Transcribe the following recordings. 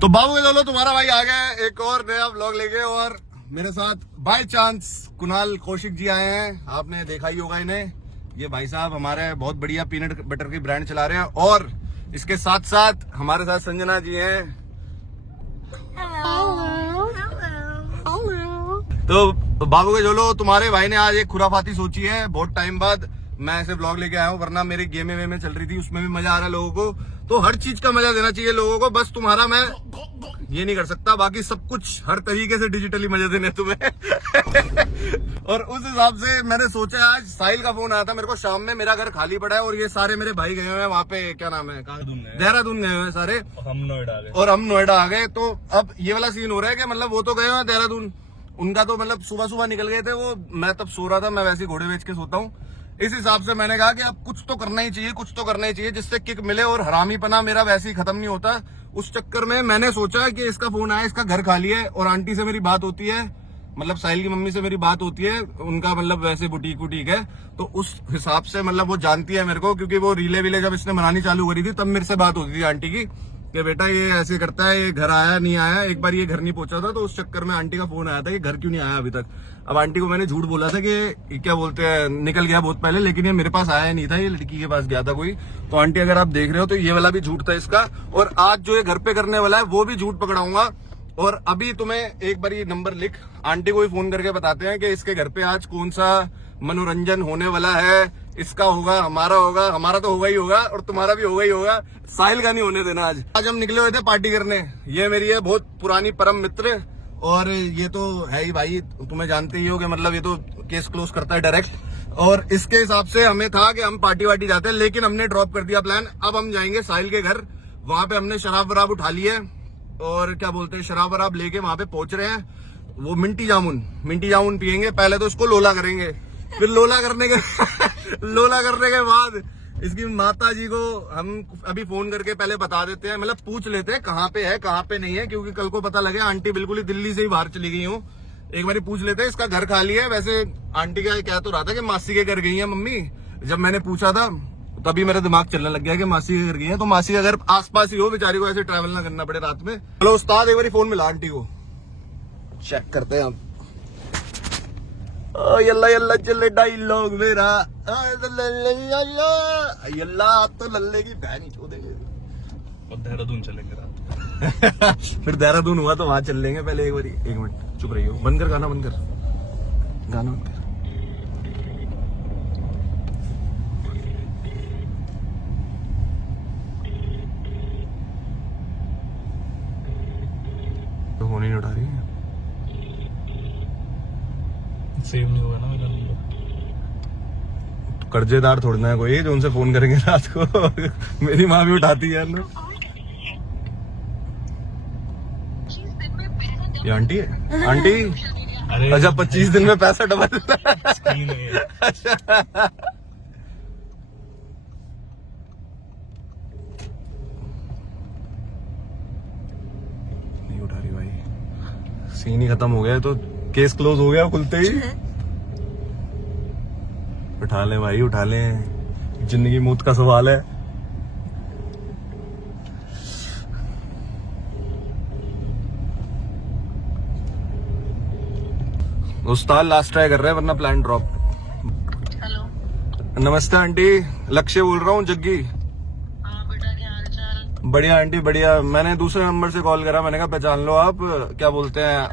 तो बाबू के दोनों तुम्हारा भाई आ गया है एक और नया व्लॉग लेके, और मेरे साथ बाय चांस कुणाल कौशिक जी आए हैं। आपने देखा ही होगा इन्हें। ये भाई साहब हमारे बहुत बढ़िया पीनट बटर की ब्रांड चला रहे हैं, और इसके साथ साथ हमारे साथ संजना जी हैं। तो बाबू के जोलो, तुम्हारे भाई ने आज एक खुराफाती सोची है। बहुत टाइम बाद मैं ऐसे ब्लॉग लेके आया हूँ, वरना मेरी गेमें वेमें चल रही थी, उसमें भी मजा आ रहा है लोगों को। तो हर चीज का मजा देना चाहिए लोगों को, बस तुम्हारा मैं ये नहीं कर सकता, बाकी सब कुछ हर तरीके से डिजिटली मजे देने तुम्हें। और उस हिसाब से मैंने सोचा, आज साहिल का फोन आया था मेरे को शाम में, मेरा घर खाली पड़ा है और ये सारे मेरे भाई गए हुए हैं वहाँ पे, क्या नाम है, देहरादून गए हुए हैं सारे, हम नोएडा आ गए और हम नोएडा आ गए। तो अब ये वाला सीन हो रहा है कि मतलब वो तो गए हुए हैं देहरादून, उनका तो मतलब सुबह सुबह निकल गए थे वो, मैं तब सो रहा था, मैं वैसे घोड़े बेच के सोता हूँ। इस हिसाब से मैंने कहा कि अब कुछ तो करना ही चाहिए, कुछ तो करना ही चाहिए जिससे किक मिले, और हरामीपना मेरा वैसे ही खत्म नहीं होता। उस चक्कर में मैंने सोचा कि इसका फोन आया, इसका घर खाली है, और आंटी से मेरी बात होती है, मतलब साहिल की मम्मी से मेरी बात होती है, उनका मतलब वैसे बुटीक वुटीक है, तो उस हिसाब से मतलब वो जानती है मेरे को, क्योंकि वो रीले वीले जब इसने बनानी चालू करी थी तब मेरे से बात होती थी आंटी की कि बेटा ये ऐसे करता है, ये घर आया नहीं आया। एक बार ये घर नहीं पहुंचा था, तो उस चक्कर में आंटी का फोन आया था कि घर क्यों नहीं आया अभी तक। अब आंटी को मैंने झूठ बोला था कि क्या बोलते हैं निकल गया बहुत पहले, लेकिन ये मेरे पास आया नहीं था, ये लड़की के पास गया था कोई। तो आंटी अगर आप देख रहे हो तो ये वाला भी झूठ था इसका, और आज जो ये घर पे करने वाला है वो भी झूठ पकड़ाऊंगा। और अभी तुम्हें एक बार ये नंबर लिख, आंटी को ही फोन करके बताते हैं कि इसके घर पे आज कौन सा मनोरंजन होने वाला है। इसका होगा, हमारा होगा, हमारा तो होगा ही होगा, और तुम्हारा भी होगा ही होगा, साहिल का नहीं होने देना। आज हम निकले हुए थे पार्टी करने। ये मेरी है बहुत पुरानी परम मित्र, और ये तो है ही भाई, तुम्हें जानते ही हो कि मतलब ये तो केस क्लोज करता है डायरेक्ट। और इसके हिसाब से हमें था कि हम पार्टी वार्टी जाते हैं, लेकिन हमने ड्रॉप कर दिया प्लान। अब हम जाएंगे साहिल के घर, वहां पे हमने शराब वराब उठा ली है, और क्या बोलते हैं शराब वराब लेके वहां पे पहुंच रहे हैं। वो मिंटी जामुन पियेंगे, पहले तो इसको लोला करेंगे, फिर लोला करने के बाद इसकी माता जी को हम अभी फोन करके पहले बता देते हैं, मतलब पूछ लेते हैं कहाँ पे है कहाँ पे नहीं है, क्योंकि कल को पता लगे आंटी बिल्कुल ही दिल्ली से ही बाहर चली गई हूँ। एक बार पूछ लेते हैं, इसका घर खाली है। वैसे आंटी का क्या तो रहा था कि मासी के घर गई है मम्मी, जब मैंने पूछा था तभी मेरा दिमाग चलने लग गया कि मासी के घर गई है, तो मासी का घर आसपास ही हो, बेचारी को ऐसे ट्रैवल ना करना पड़े रात में। चलो उस्ताद एक बार फोन मिला आंटी को, चेक करते हैं हम। यल्ला यल्ला चले डायलॉग मेरा, यल्ला तो लल्ले की बहन ही छोड़ेंगे, और देहरादून चलेंगे रात में। फिर देहरादून हुआ तो वहां चल लेंगे। पहले एक बार, एक मिनट चुप रहियो, बंद कर गाना, बंद कर गाना, बंद कर। तो फोन ही नहीं उठा रही है, सेव नहीं हुआ ना मेरा नंबर। कर्जेदार थोड़ना है कोई जो उनसे फोन करेंगे रात को। मेरी माँ भी उठाती है ना। ये आंटी है, आंटी। अरे अच्छा 25 दिन में पैसा डबल। अच्छा नहीं उठा रही भाई, सीन ही खत्म हो गया, तो केस क्लोज हो गया खुलते ही। उठा ले भाई, उठा ले, जिंदगी मौत का सवाल है। उस्ताद लास्ट ट्राई कर रहे हैं वरना प्लान ड्रॉप। हेलो, नमस्ते आंटी, लक्ष्य बोल रहा हूँ, जग्गी। हाँ बेटा, क्या हाल चाल? बढ़िया आंटी बढ़िया। मैंने दूसरे नंबर से कॉल करा, मैंने कहा पहचान लो आप, क्या बोलते हैं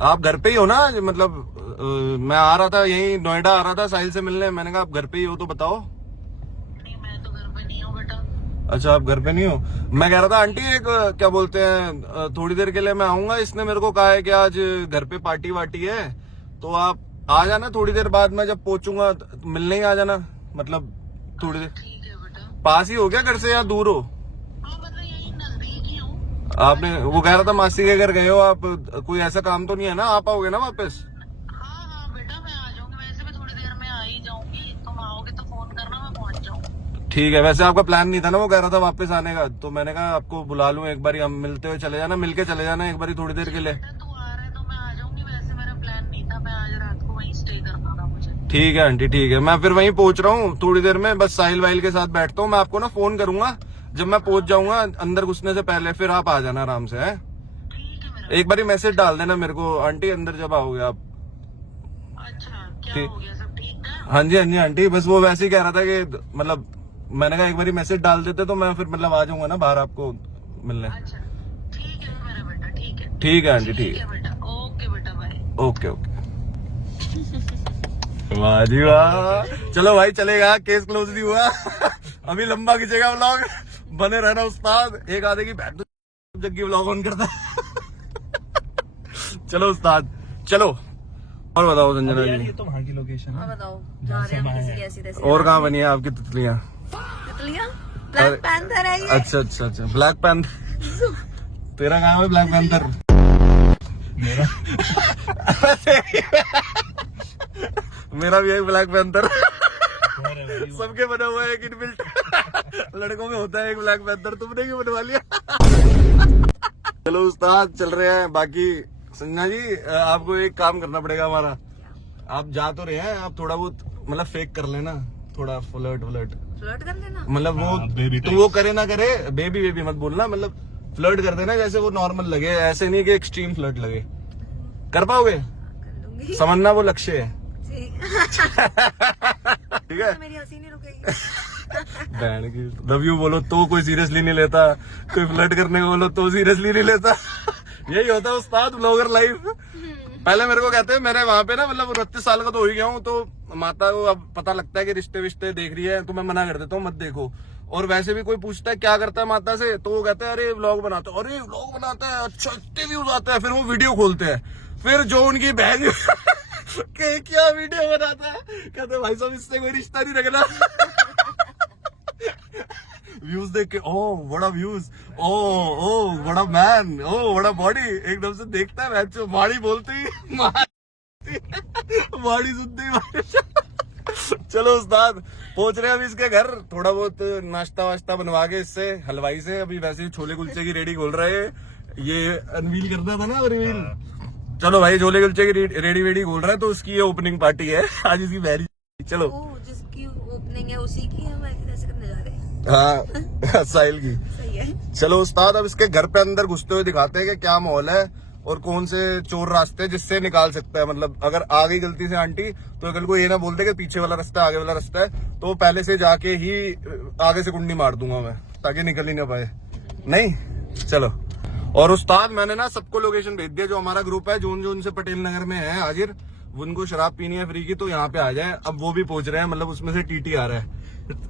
आप घर पे ही हो ना, मतलब मैं आ रहा था यही नोएडा आ रहा था साहिल से मिलने, मैंने कहा आप घर पे ही हो तो बताओ। नहीं, मैं तो घर पे नहीं हूँ बेटा। अच्छा आप घर पे नहीं हो। मैं कह रहा था आंटी एक क्या बोलते हैं थोड़ी देर के लिए मैं आऊंगा, इसने मेरे को कहा है कि आज घर पे पार्टी वार्टी है, तो आप आ जाना थोड़ी देर बाद, मैं जब पहुंचूंगा मिलने ही आ जाना, मतलब थोड़ी देर। ठीक है बेटा। पास ही हो क्या घर से या दूर हो? हाँ मतलब यही नजदीक ही हूँ। आपने वो कह रहा था मासी के घर गए हो आप, कोई ऐसा काम तो नहीं है ना, आ पाओगे ना वापस? हाँ हाँ बेटा, मैं आ जाऊंगी, वैसे भी थोड़ी देर में आ ही जाऊंगी, तुम आओगे तो फोन करना, मैं पहुंच जाऊंगी। ठीक है। वैसे आपका प्लान नहीं था ना, वो कह रहा था वापस आने का, तो मैंने कहा आपको बुला लूं एक बार, हम मिलते हुए चले जाना, मिलके चले जाना एक बार थोड़ी देर के लिए। बेटा तू आ रहा है तो मैं आ जाऊंगी, वैसे मेरा प्लान नहीं था, मैं आज रात को वहीं स्टे करना था मुझे। ठीक है आंटी, ठीक है, मैं फिर वहीं पहुंच रहा हूँ थोड़ी देर में, बस साहिल वाहिल के साथ बैठता हूँ, मैं आपको ना फोन करूंगा जब मैं पहुंच जाऊंगा अंदर घुसने से पहले फिर आप आ जाना आराम से, है? ठीक है मेरा। एक बार मैसेज डाल देना मेरे को आंटी अंदर जब आओगे आप। अच्छा क्या ठीक। हो गया, सब ठीक है? हाँ जी हाँ जी आंटी, बस वो वैसे ही कह रहा था कि मतलब मैंने कहा एक बार मैसेज डाल देते तो मैं फिर मतलब आ जाऊंगा ना बाहर आपको मिलने। अच्छा ठीक है मेरा बेटा, ठीक है। ठीक है आंटी, ठीक ठीक है। है बेटा, ओके बेटा, बाय। Okay okay. वाह जी वाह, चलो भाई चलेगा, केस क्लोज नहीं हुआ। अभी लंबा खींचेगा व्लॉग, बने रहना उस्ताद। एक आधे की बैठ जग्गी व्लॉग ऑन करता है। चलो उस्ताद चलो, और बताओ संजना यार जी, ये तो वहाँ की लोकेशन और है। बताओ, जा रहे हैं हम किसी ऐसी तैसी और कहाँ बनी है आपकी तितलियाँ? तितलियां? ब्लैक पैंथर है ये। अच्छा अच्छा अच्छा, ब्लैक पैंथर। तेरा कहाँ है ब्लैक पैंथर? मेरा मेरा भी है ब्लैक पैंथर। घर है भाई वो। सबके बना हुआ है एक इनबिल्ट। लड़कों में होता है एक ब्लैक पैंथर, तुमने क्यों बनवा लिया? चलो उस्ताद चल रहे हैं। बाकी संजना जी आपको एक काम करना पड़ेगा हमारा। आप जा तो रहे हैं, आप थोड़ा बहुत मतलब फेक कर लेना, थोड़ा फ्लर्ट फ्लर्ट कर लेना। मतलब वो baby तो वो करे ना करे, बेबी बेबी मत बोलना, मतलब फ्लर्ट कर देना जैसे वो नॉर्मल लगे, ऐसे नहीं कि एक्सट्रीम फ्लर्ट लगे। कर पाओगे? कर लूंगी। समझना वो लक्ष्य है, ठीक ठीक है? मेरी हंसी नहीं रुकेगी। बहन की लव यू बोलो तो कोई सीरियसली नहीं लेता, कोई फ्लर्ट करने को बोलो तो सीरियसली नहीं लेता। यही होता है उस्ताद ब्लॉगर लाइफ। पहले मेरे को कहते हैं, मैंने वहां पे ना मतलब 29 साल का तो हो ही गया हूँ, तो माता को अब पता लगता है कि रिश्ते विश्ते देख रही है, तो मैं मना कर देता हूँ मत देखो। और वैसे भी कोई पूछता है क्या करता है माता से, तो वो कहते हैं अरे व्लॉग बनाता है, अरे व्लॉग बनाता है, अच्छा इतने व्यूज आते हैं। फिर वो वीडियो खोलते हैं, फिर जो उनकी बहन के क्या वीडियो बनाता है, कहते हैं भाई साहब इससे कोई रिश्ता नहीं रखना। व्यूज देख के ओ बड़ा व्यूज, ओ बड़ा मैन, ओ बड़ा बॉडी, एकदम से देखता है मैच बॉडी बोलते ही बॉडी सुनते ही। चलो उस्ताद पहुंच रहे हैं अभी इसके घर, थोड़ा बहुत नाश्ता वाश्ता बनवा के इससे हलवाई से। अभी वैसे ही छोले कुलचे की रेडी खोल रहे हैं, ये अनवील करना था ना रिवील। चलो भाई छोले कुलचे की रेडी वेडी खोल रहा है, तो उसकी ये ओपनिंग पार्टी है आज, इसकी मैरिज। चलो वो जिसकी ओपनिंग है उसी की हम ऐसे करने जा रहे हैं। हाँ साहिल की। सही है। चलो उस्ताद अब इसके घर पे अंदर घुसते हुए दिखाते हैं कि क्या माहौल है और कौन से चोर रास्ते जिससे निकाल सकता है। मतलब अगर आ गई गलती से आंटी तो कल को ये ना बोलते कि पीछे वाला रास्ता आगे वाला रास्ता है, तो पहले से जाके ही आगे से कुंडी मार दूंगा मैं, ताकि निकल ही ना पाए। नहीं चलो। और उस्ताद मैंने ना सबको लोकेशन भेज दिया, जो हमारा ग्रुप है जोन से पटेल नगर में है हाजिर, उनको शराब पीनी है फ्री की तो यहाँ पे आ जाए। अब वो भी पहुंच रहे हैं, मतलब उसमें से टीटी आ रहा है।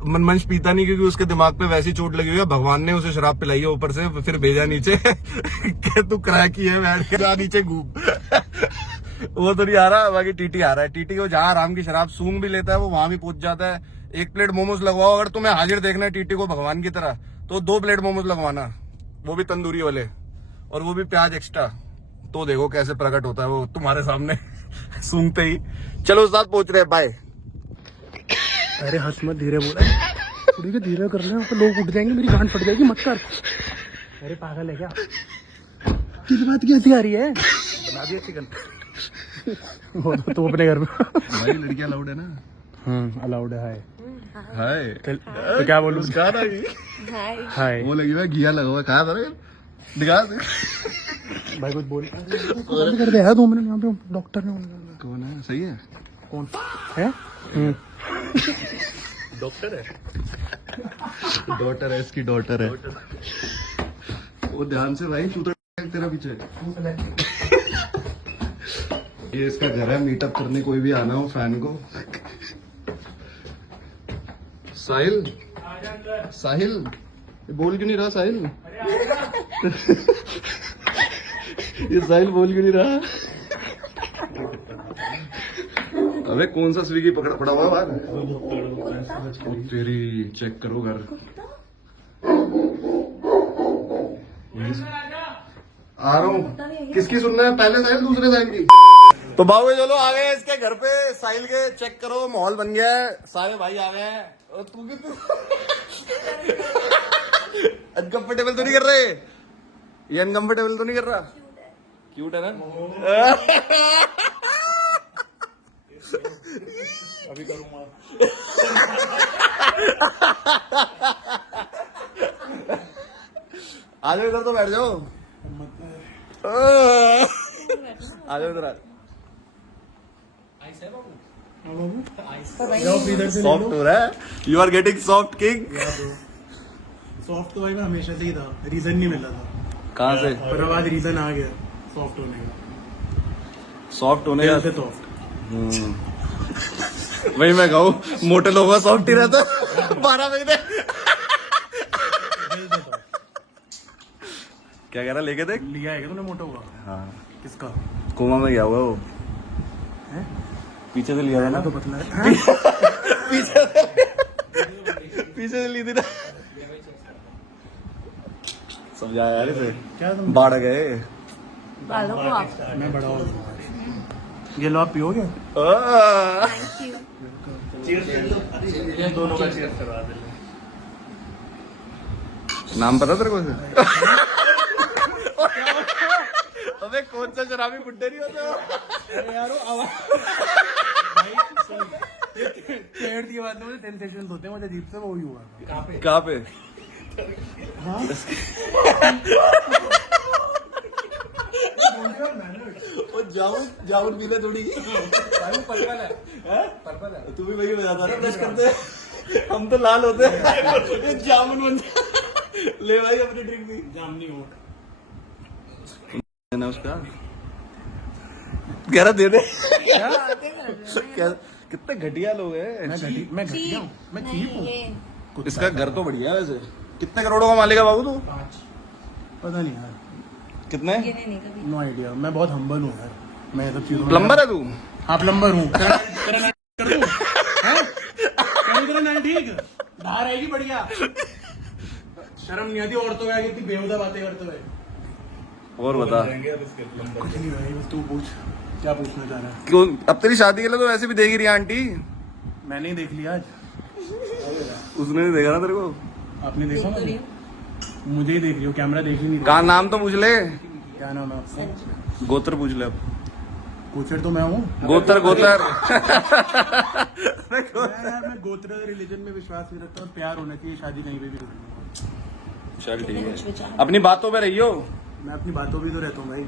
मनमंश पीता नहीं क्योंकि उसके दिमाग पे वैसी चोट लगी हुई है, भगवान ने उसे शराब पिलाई है ऊपर से, फिर भेजा नीचे। क्या तू क्रैकी है बैठ के नीचे घूम। वो तो नहीं आ रहा, बाकी टीटी आ रहा है। टीटी को जहाँ आराम की शराब सूंघ भी लेता है वो वहां भी पहुंच जाता है। 1 प्लेट मोमोज लगवाओ, अगर तुम्हें हाजिर देखना है टीटी को भगवान की तरह, तो 2 प्लेट मोमोज लगवाना, वो भी तंदूरी वाले, और वो भी प्याज एक्स्ट्रा। तो देखो कैसे प्रकट होता है वो तुम्हारे सामने सूंघते ही। चलो उस साथ पहुंच रहे हैं, बाय। अरे हंस मत, धीरे बोला, थोड़ी भी धीरे कर ले, तो लोग उठ जाएंगे, मेरी गांड फट जाएगी, मत कर। अरे पागल है क्या? तेरी बात कैसी आ रही है? बना दिया चिकन। वो तो अपने घर में। भाई लड़कियां अलाउड है ना? अलाउड है। हाय तो क्या बोलूं? उसका ना ये हाय वो लगी हुआ घिया लगा हुआ, खाया था ना? दिखा दे। भाई कुछ बोल, बंद कर दे यार 2 मिनट, यहाँ पे डॉक्टर ने। कौन है? सही है? कौन है? डॉक्टर है, डॉटर है, इसकी डॉटर है। वो ध्यान से भाई, तू तो तेरा पीछे। ये इसका घर है, मीटअप करने कोई भी आना हो फैन को। साहिल, साहिल ये बोल क्यों नहीं रहा? साहिल ये साहिल बोल क्यों नहीं रहा? अबे कौन सा स्विगी पकड़ा पड़ा हुआ बाहर? ओ तेरी, चेक करो घर। आ रहा हूँ। किसकी सुनना है पहले, साहिल दूसरे साहिल की? तो बाबू चलो आ गए इसके घर पे, साहिल के। चेक करो माहौल बन गया है, सारे भाई आ गए हैं। और तू अनकंफर्टेबल तो नहीं कर रहे? ये अनकंफर्टेबल तो नहीं कर रहा? क्यूट है ना? अभी करूँगा। आ जाओ इधर तो बैठ जाओ। आ जाओ इधर। सॉफ्ट हो रहा है। You are getting soft king. Soft तो भाई मैं हमेशा से ही था, रीजन नहीं मिला था, कहाँ से? पर अब आज रीजन आ गया सॉफ्ट होने का। सॉफ्ट होने दिल का से सॉफ्ट। वही मैं कहूँ, मोटे लोगों का सॉफ्ट ही रहता 12 महीने। क्या कह रहा, लेके देख। लिया है क्या तूने मोटा हुआ? हाँ, किसका? कोमा में गया हुआ वो, हैं? पीछे से लिया था ना। तो पतला है। पीछे से ली थी ना। समझाया यार इसे। क्या तुम? बाढ़ गए। डालो को आप। मैं बड़ा हूँ। ये लो आप पियोगे? Thank you. ये दोनों का चेयर करवा दे। नाम पता तेरे को? अबे कौन सा शराबी बुड्ढे नहीं होता? अरे यार वो आवाज पेड़ की बात में सेंसेशंस होते हैं, मुझे अजीब से वो ही हुआ। कहाँ पे? हाँ? वो जामुन पीना थोड़ी। पर्पल है। तू भी वही बजाता ना ब्रश करते। हम तो लाल होते हैं। जामुन बन ले भाई अपनी ड्रिंक भी। जामनी ओट। ना उसका कह रहा दे दे। कितने घटिया लोग हैं। मैं घटिया हूँ, मैं चीप हूँ। इसका घर तो बढ़िया है वैसे। कितने करोड़ों का मालिक है बाबू तू? 5 पता नहीं यार, कितने? गिने नहीं कभी। No idea. मैं बहुत हम्बल हूँ यार, मैं ये सब चीजों में। प्लम्बर है तू? हाँ प्लम्बर हूँ। तेरा नाम कर दूँ? हैं? तेरा नाम ठीक, धार आएगी बढ़िया। शर्म नहीं आती औरतों में आगे इतनी बेहुदा बातें करते हुए। और बता कुछ नहीं भाई, बस तू पूछ क्या पूछना चाह रहा है। क्यों? अब तेरी शादी के लिए तो वैसे भी देख ही रही है आंटी। मैंने ही देख लिया आज। उसने नहीं देखा ना तेरे को? आपने देखा देख तो रही ना? हूँ। मुझे ही देख रही हो, कैमरा देख ही नहीं कहा नाम तो पूछ ले। क्या नाम है आपका? गोत्र पूछ ले अब। कोचर तो मैं हूँ। गोत्र यार मैं गोत्र रिलीजन में विश्वास नहीं रखता, और प्यार होना चाहिए, शादी कहीं पे भी कर लूंगा। चल ठीक कुछ है, विचार। अपनी बातों में रहियो, मैं अपनी बातों भी तो रहता हूँ भाई।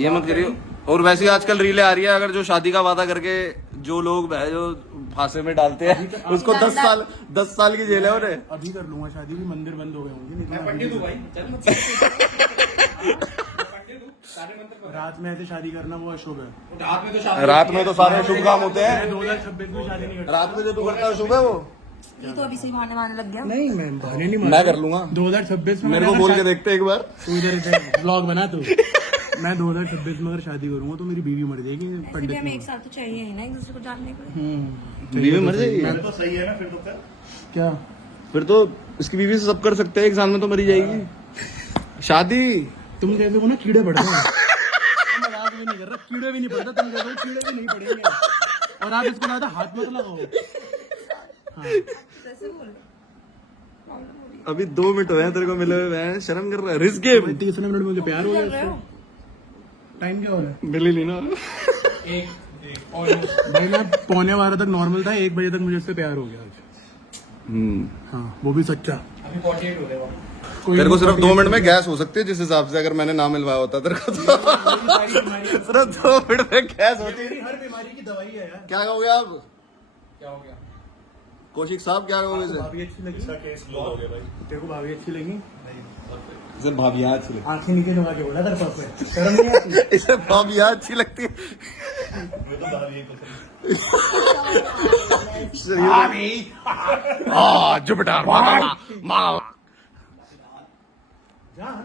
ये मत करियो। और वैसे ही आजकल रीलें आ रही है, अगर जो शादी का वादा करके जो लोग जो फांसे में डालते हैं उसको 10 साल की जेल है उन्हें। अभी कर लूंगा शादी भी, मंदिर बंद हो गए होंगे। नहीं तो मैं पंडित हूँ भाई, रात में ऐसे शादी करना वो अशुभ है। रात में तो सारे शुभ काम होते मैं हैं। 2026 में शादी नहीं करता। रात में जो तू करता है शुभ है वो। ये तो अभी से ही बहाने मारने लग गया। नहीं मैं बहाने नहीं मैं मारता। कर लूंगा। 2026 में मेरे को बोल के देखते एक बार। तू इधर ब्लॉग बना तू। मैं 2026 में अगर शादी करूंगा तो मेरी बीवी मर जाएगी ऐसे भी पंडित हमें में। एक साल तो चाहिए ही ना एक दूसरे को जानने को। बीवी मर जाएगी तो सही है ना फिर तो। क्या? फिर तो इसकी बीवी से सब कर सकते हैं, एक साल में तो मरी जाएगी शादी। तुम कहते हो ना कीड़े पड़ते हैं। मैं मजाक भी नहीं कर रहा, कीड़े भी नहीं पड़ते। तुम कहते हो कीड़े भी नहीं पड़ेंगे, और आप इसको ज्यादा हाथ मत लगाओ। कैसे बोल? प्रॉब्लम हो रही है। अभी 2 मिनट हुए हैं तेरे को मिले हुए, मैं शर्म कर रहा है। Risk game. 30 मिनट में मुझे प्यार हो चल गया। रहे हो? टाइम क्या हो रहा है मिली नहीं ना। भाई? मैं 11:15 तक नॉर्मल था, 1 बजे तक मुझे इससे प्यार हो गया आज। हाँ वो भी सच्चा। अभी 48 हो गए वो। तेरे को सिर्फ 2 मिनट में गैस हो सकती है, जिस हिसाब से अगर मैंने ना मिलवाया होता तेरे को तो सिर्फ 2 मिनट में गैस होती है। मेरी हर बीमारी की दवाई है यार। क्या कहोगे आप? क्या हो गया? कौशिक साहब क्या कहोगे इसे? भाभी अच्छी लगी? इसका केस लो हो गया भाई। तेरे को भाभी अच्छी लगी? इसे भाभियाँ अच्छी लगती आंखें नीचे नुका के बोला तेरे पास में, शर्म नहीं आती? है। इसे भाभियाँ अच्छी लगती है। मैं तो बाहर यही पसंद। जुपिटर जान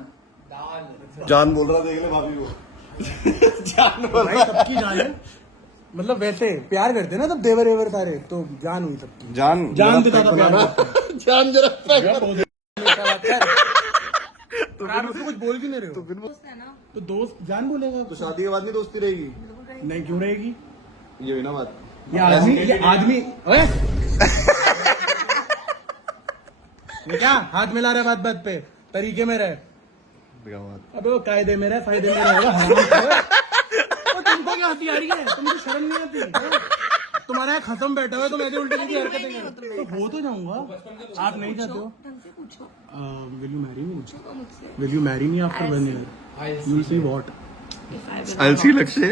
जान बोल रहा, देख ले भाभी को। जान बोल भाई रहा। सबकी जान है, मतलब वैसे प्यार करते हैं ना तब देवर एवर सारे, तो जान हुई सबकी। जान जान से ज्यादा प्यार करते हैं। जान जरा पैक कर। तो आप उसको कुछ बोल क्यों नहीं रहे हो? दोस्त है ना? तो दोस्त जान बोलेगा तो शादी के बाद नहीं दोस्ती रहेगी? बिल्कुल रहेगी। नहीं, क्यों रहेगी? ये हुई ना बात। ये आदमी ओए! ये क्या हाथ मिला रहे बात बात पे? तरीके में रहे। अबे वो कायदे में रहे, फायदे में रहेगा। तुमको क्या हंसी आ रही है? तुमको शर्म नहीं आती? तुम्हारा एक खत्म बैठा हुआ है, तुम ऐसे उल्टी सीधी हरकतें कर रहे हो। तो हो तो जाऊंगा। आप नहीं चाहते हो? ढंग से पूछो। पूछो विल यू मैरी मी? पूछो मुझसे will you marry me after 1 year? You will see what? if I will I'll see लक्ष्य।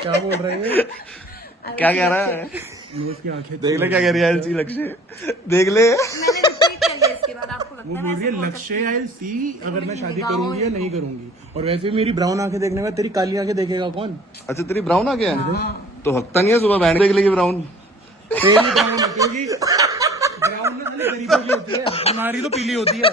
क्या बोल रहे हैं? क्या कह रहा है? नोज की आंखें देख ले क्या कह रही है I'll see लक्ष्य। देख ले। मैंने रिपीट कर लिया इसके बाद आपको लगता वो है बोल रही है लक्ष्य आई सी अगर मैं शादी करूंगी या नहीं करूंगी। और वैसे भी मेरी ब्राउन आंखें देखने में तेरी काली आंखें देखेगा कौन? अच्छा तेरी ब्राउन आ गया है? तो हकता नहीं है सुबह बैंड देख लेगी ब्राउन। तेरी ब्राउन है क्योंकि ब्राउन ना खाली गरीबों की होती है, हमारी तो पीली होती है।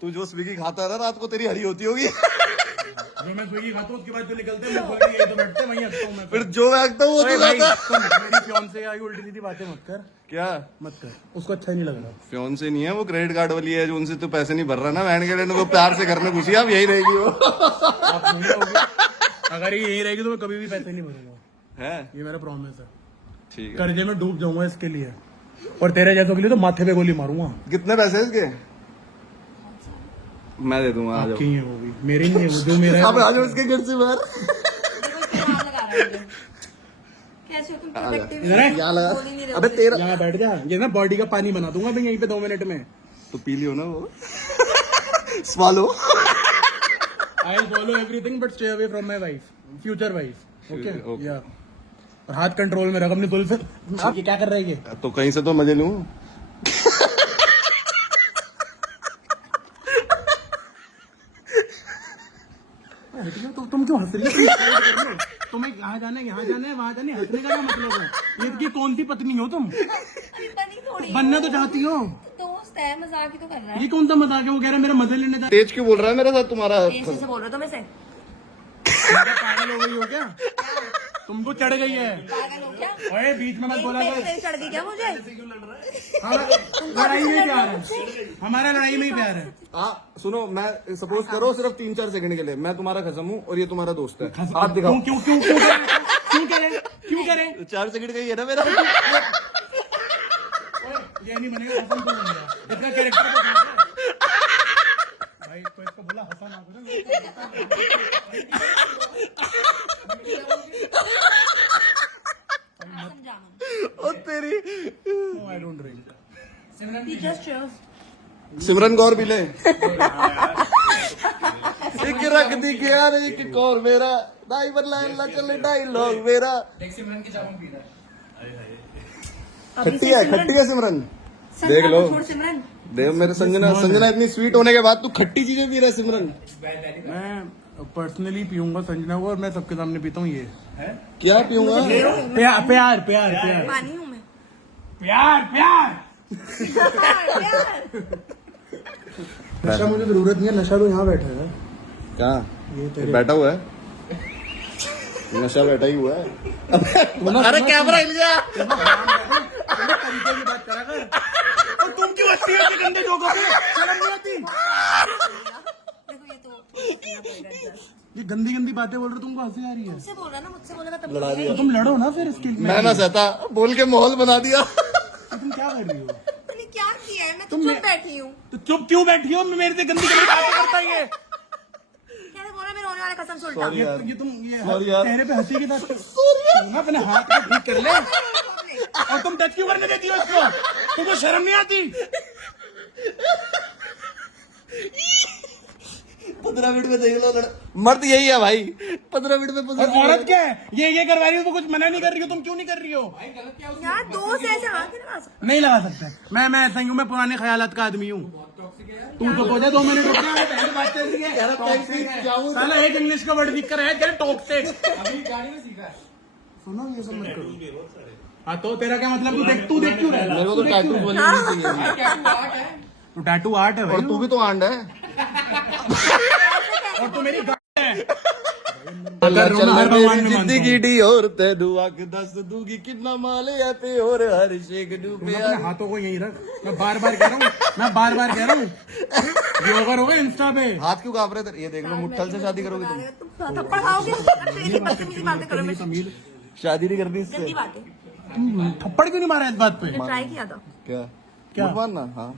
तू जो स्विगी खाता है ना रात को तेरी हरी होती होगी। जो मैं स्विगी खाता हूँ उसके बाद जो निकलते हैं मैं खोल के यही तो बैठते हैं वहीं हंसता हूँ मैं। फिर जो मैं हकता हूँ वो अरे तू भाई खाता। सुन, मेरी फियांसे आई उल्टी सीधी बातें मत कर, क्या? मत कर, उसको अच्छा नहीं लग रहा। फ्योन से नहीं है वो क्रेडिट कार्ड वाली है जो उनसे तो पैसे नहीं भर रहा ना बैंड के लिए वो प्यार से करने घुसी अब यही रहेगी वो। आप नहीं रहोगे, अगर ये यही रहेगी तो मैं कभी भी पैसे नहीं भरूंगा, है ये मेरा प्रॉमिस है। ठीक है। कर्जे में डूब जाऊंगा इसके लिए, और तेरे जैसों के लिए तो माथे पे गोली मारूंगा। कितने पैसे इसके? मैं दे दूंगा। आ जाओ। आपकी है वो भी, मेरी नहीं है वो, जो मेरा अब है। आ जाओ इसके घर से बाहर। देखो इसके हाथ लगा रहा है मुझे। कैसे हो तुम प्रोटेक्टिव इधर है? क्या लगा? बोल ही नहीं रहे अबे हो। तेरा यहाँ बैठ जा, ये ना बॉडी का पानी बना दूंगा मैं यहीं पे 2 मिनट में। तो पी लियो ना वो। Swallow. I follow everything but stay away from my wife, future wife. Okay Okay. या और हाथ कंट्रोल में रख अपनी जुल्फ से। आप ये क्या कर रहे हैं ये? तो कहीं से तो मजे लूं। तो तुम क्यों हंस रही हो? तुम्हें यहाँ जाना है वहाँ जाना है, हंसने का क्या मतलब है? ये कौन सी पत्नी हो तुम? अरे बनी थोड़ी बनना तो चाहती हो। दोस्त है, मजाक ही तो कर रहा है। ये कौन सा मजाक है? वो कह रहा है मेरा मजे लेने जा। तेज क्यों बोल रहा है मेरे साथ तुम्हारा? ऐसे से बोल रहे हो तुम ऐसे? पागल हो गई हो क्या? तुमको चढ़ गई है? पागल हो क्या? ओए बीच में मत बोला कर। मेरे चढ़ गई क्या मुझे? हाँ, लड़ाई में प्यार है हमारा, लड़ाई में ही प्यार है। हाँ सुनो, मैं सपोज करो सिर्फ 3-4 सेकंड के लिए मैं तुम्हारा खसम हूँ और ये तुम्हारा दोस्त है। हाथ दिखाओ। क्यों क्यों क्यों क्यों करें? 4 सेकंड का ही है ना मेरा। ये नहीं बनेगा, हसन तो बन गया। इसका कैरेक्टर तो ठीक है। भाई तो इसको बोला हसन आ ओ तेरी। I don't drink. He just chose. सिमरन गौर भी ले। एक रख दी के यार एक और मेरा दाई बदला चले डायलॉग मेरा। खट्टी है सिमरन। देख लो। छोड़ सिमरन। देव मेरे संजना इतनी स्वीट होने के बाद तू खट्टी चीजें पी रहा है सिमरन। मैं पर्सनली पीऊंगा संजना को, और मैं सबके सामने पीता हूँ। ये क्या पीऊंगा? प्यार प्यार प्यार प्यार पानी हूँ मैं। प्यार प्यार। प्यार। नशा मुझे जरूरत नहीं है, नशा तो यहाँ बैठा है। कहाँ? ये तेरे बैठा हुआ है। नशा बैठा ही हुआ है। अरे कैमरा हिल गया। तरीके की बात करा कर। और तुम क्यों हंसती हो इतने गंदे जोकों पे? शर्म नहीं आती? देखो ये तो ये गंदी गंदी बातें बोल रहे हो, तुमको हंसी आ रही है? मुझसे बोल रहा ना, मुझसे बोलेगा तब लड़ा दिया। तो तुम लड़ो ना फिर इसके लिए। मैं ना सहता बोल के माहौल बना दिया। तो तुम क्या कर रही हो? मैंने क्या किया है? मैं तो तुम चुप बैठी हूँ। तो चुप क्यों बैठी हो? मेरे से गंदी गंदी बातें करता है ये। कैसे बोल रहा है? मैं रोने वाला कसम से उल्टा। Sorry यार। ये तुम Sorry यार। चेहरे पे हंसी के साथ तुम अपने हाथ को ठीक कर ले। और तुम टच क्यों करने देती हो इसको? तुमको शर्म नहीं आती? 15 मिनट में देख लो मर्द यही है भाई। 15 मिनट में और औरत क्या है? ये कर रही हो तो कुछ मना नहीं कर रही हो, तुम क्यों नहीं कर रही हो? यार दोस्त ऐसे हाथ नहीं लगा सकते। नहीं लगा सकते। मैं ऐसा ही हूँ, मैं पुराने ख्यालात का आदमी हूँ। तू तो बोझा 2 मिनट रुक जा, पहले बात चल रही है। साला एक इंग्लिश का वर्ड सीख कर है, तेरे टॉक्सिक। सुनो ये सब मत करो। हाँ तो तेरा क्या मतलब? तू देख क्यों रहा है? मेरे को तो टैटू बननी नहीं चाहिए। तो टैटू आर्ट है और भाई। तू भी तो आंड है। और तू मेरी गांड है। चल हर भगवान में जिंदगी मानता हूँ। डी और तेनू आख दस दूंगी कितना माले है पे और हर शेख डूबे। तुम अपने हाथों को यहीं रख। मैं बार बार कह रहा हूँ व्लॉगर हो गए इंस्टा पे। हाथ क्यों कांप रहे थे? ये देख लो मुट्ठल से शादी करोगे तुम? तुम थप्पड़ खाओगे? ऐसी बदतमीजी बातें करो मेरे से। तमीज। शादी नहीं करनी इससे। गंदी बातें। तुम थप्पड़ क्यों नहीं मारा इस बात पे? ट्राई किया था। क्या मुझ मानना? हाँ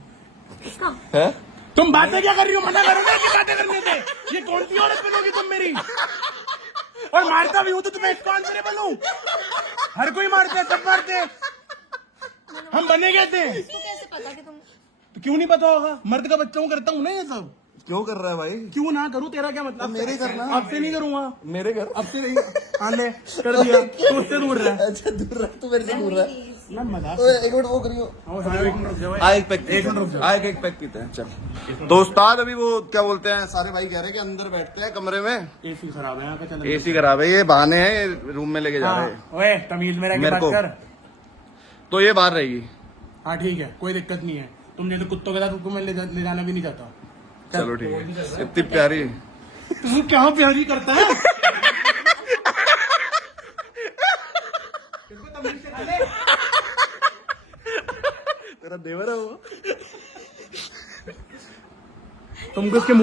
किसका? है। तुम बातें क्या कर रही हो? मना करो ना कि बातें करने से। ये कौन सी औरत बनोगी तुम मेरी? और मारता भी हूँ तो तुम्हें इसको आंसरेबल हूँ। हर कोई मारते है, सब मारते हैं। हम बने गए थे। इसको कैसे पता कि तुम तो क्यों नहीं पता होगा? मर्द का बच्चा हूँ, करता हूँ ना ये सब। क्यों कर रहा है भाई? क्यों ना करूँ? तेरा क्या मतलब? मेरे करना। अब से नहीं करूंगा। मेरे घर। अब से नहीं। हाँ ले कर दिया। तो उससे दूर रहा। अच्छा दूर रह, तू मेरे से दूर रह। ना मजाक। एक मिनट वो करियो। एक मिनट रुक जाओ। एक मिनट रुक जाओ। एक पैक पीते हैं। चल तो उस्ताद अभी वो क्या बोलते हैं, सारे भाई कह रहे हैं कि अंदर बैठते हैं कमरे में। एसी खराब है यहाँ का। चल एसी खराब है, ये बहाने हैं, ये रूम में लेके जा रहे हैं। ओए तमीज में रह के मेरे बात को। कर। तो ये बाहर रहेगी। हाँ ठीक है, कोई दिक्कत नहीं है। तुमने तो कुत्तों के साथ उसको मैं ले जाना भी नहीं चाहता। चलो ठीक है, इतनी प्यारी। तू क्या प्यारी करता है? तेरा देवर है वो। तुमको इसके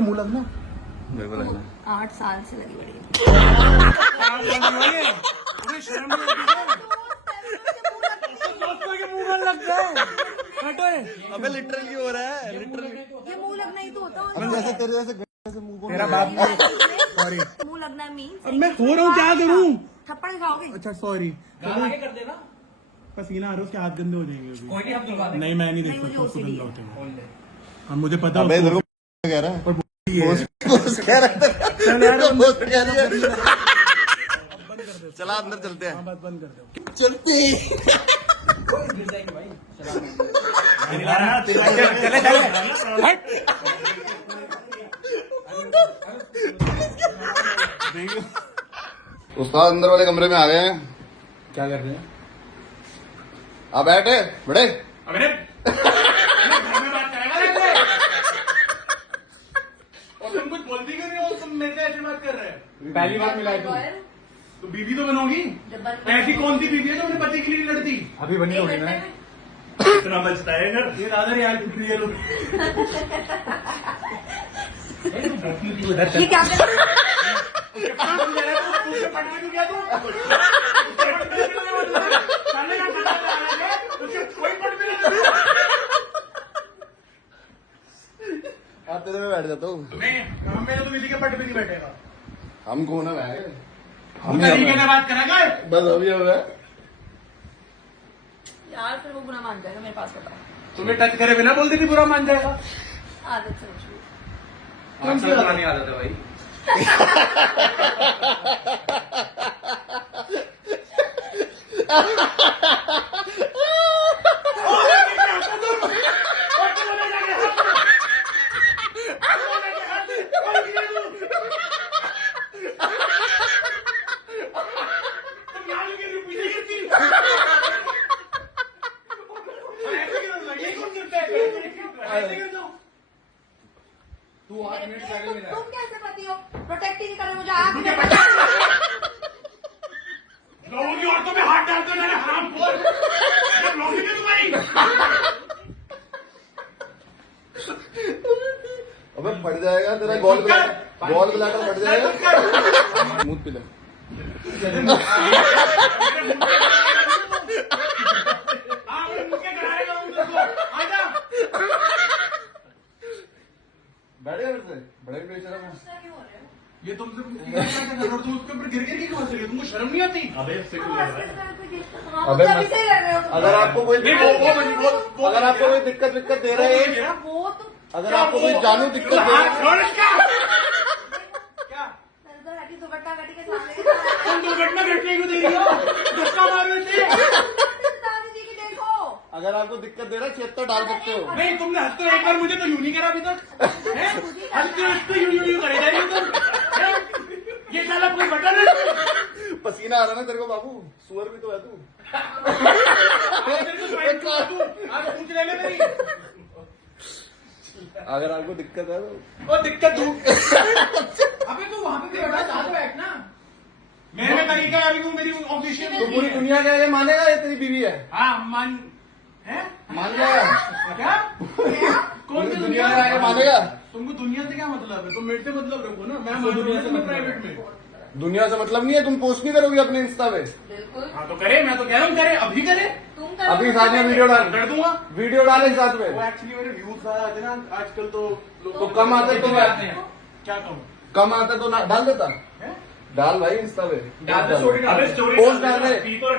मुंह लगना। मेरे को लगना 8 साल से लगी बड़ी तुम्हें शर्म नहीं आती? दोस्तों के मुंह में लग जाए। हटो। अबे लिटरली हो रहा है, लिटरली। ये मुंह लगना ही तो होता अब जैसे तेरे जैसे मुंह को तेरा बाप सॉरी। मुंह लगना मीन्स अब मैं हो रहा हूँ, क्या करूँ? थप्पड़ खाओगे। अच्छा सॉरी। कर देना। पसीना आ रहा है, उसके हाथ गंदे हो जाएंगे अभी। कोई नहीं, हम धुलवा देंगे। नहीं मैं नहीं देख नहीं, सकता मुझे उसको OCD गंदा है। होते हुए। और मुझे पता अबे है तेरे को कह रहा है। और ये है। बोस कह रहा है। चल यार, तो बोस कह रही है। चला अंदर चलते हैं। बात बंद कर दो। चलते। चले चले हट। उस्ताद अंदर वाले कमरे में आ गए हैं। क्या कर रहे हैं? आप बैठे बड़े। अबे घर में बात करेगा और तुम कुछ बोलती क्यों नहीं हो? तुम मेरे से ऐसी बात कर रहे हैं। पहली बार मिला है तुम तो बीवी तो बनोगी। ऐसी कौन सी बीवी है जो अपने पति के लिए लड़ती? अभी बनी होगी ना। इतना बचता है ना। ये दादा यार कुछ ये लोग। ये क्या कर रहे हो? आप तेरे में बैठ जाता हूँ। हम में तो किसी के पट पे नहीं बैठेगा। हम कौन है भाई? हम तरीके से बात करेगा। बस अभी हो रहा है। यार फिर वो बुरा मान जाएगा, मेरे पास पता है। तुम्हें टच करे बिना बोल देती बुरा मान जाएगा। आदत से मशहूर। कौन सी पुरानी आदत है भाई। तुम कैसे पति हो? प्रोटेक्ट ही नहीं कर रहे मुझे। आग में लोगों की औरतों में हाथ डालते जाना हराम खोर। ये लॉजिक है तुम्हारी। अबे फट जाएगा तेरा गॉल ब्लैडर फट जाएगा। मुंह पिला। बैठे बड़े बेशरम है। ये तुमसे तुम उसके ऊपर गिर के क्यों हंस रही हो? तुमको शर्म नहीं आती? अबे अबे अगर आपको कोई अगर आपको कोई दिक्कत दे रहे हैं, वो तो अगर आपको कोई जानू दिक्कत दे रहे हैं, दुपट्टा कटी के सामने तुम दुर्घटना घटने क्यों दे रही हो? धक्का मारो इसे। दादी जी की देखो। अगर आपको दिक्कत दे रहा है चेत तो डाल सकते हो। नहीं तुमने हंसते एक बार मुझे तो यूं नहीं करा अभी तक। हंसते यूं करे जा रही हो तुम। ये साला कोई बटन है? पसीना आ रहा ना तेरे को बाबू, सुअर भी तो है तू। आज पूछ ले मेरी। अगर आपको दिक्कत है तो वो दिक्कत तू अबे तू वहां पे बैठा साथ बैठ ना। मेरे में तरीका है अभी तू मेरी ऑफिशियल तो पूरी दुनिया क्या ये मानेगा ये तेरी बीवी है? हाँ मान जाएगा क्या? कौन सी दुनिया में आके मानेगा? तुमको दुनिया से क्या मतलब है? तुम मेरे से मतलब रखो ना। मैं मान दुनिया से प्राइवेट में। दुनिया से मतलब नहीं है, तुम पोस्ट नहीं करोगे अपने इंस्टा पे? बिल्कुल हाँ तो करे, मैं तो कह रहा हूँ करे, अभी करे। तुम करो। अभी साथ में वीडियो डाल, कर दूंगा। वीडियो डाले साथ में। वो एक्चुअली मेरे व्यूज ज्यादा आते ना आजकल तो तो कम आते तो आते हैं। क्या कहूँ? कम आते तो डाल देता। हैं? डाल भाई इंस्टा पे डाल दे story डाल दे। पोस्ट डाल दे।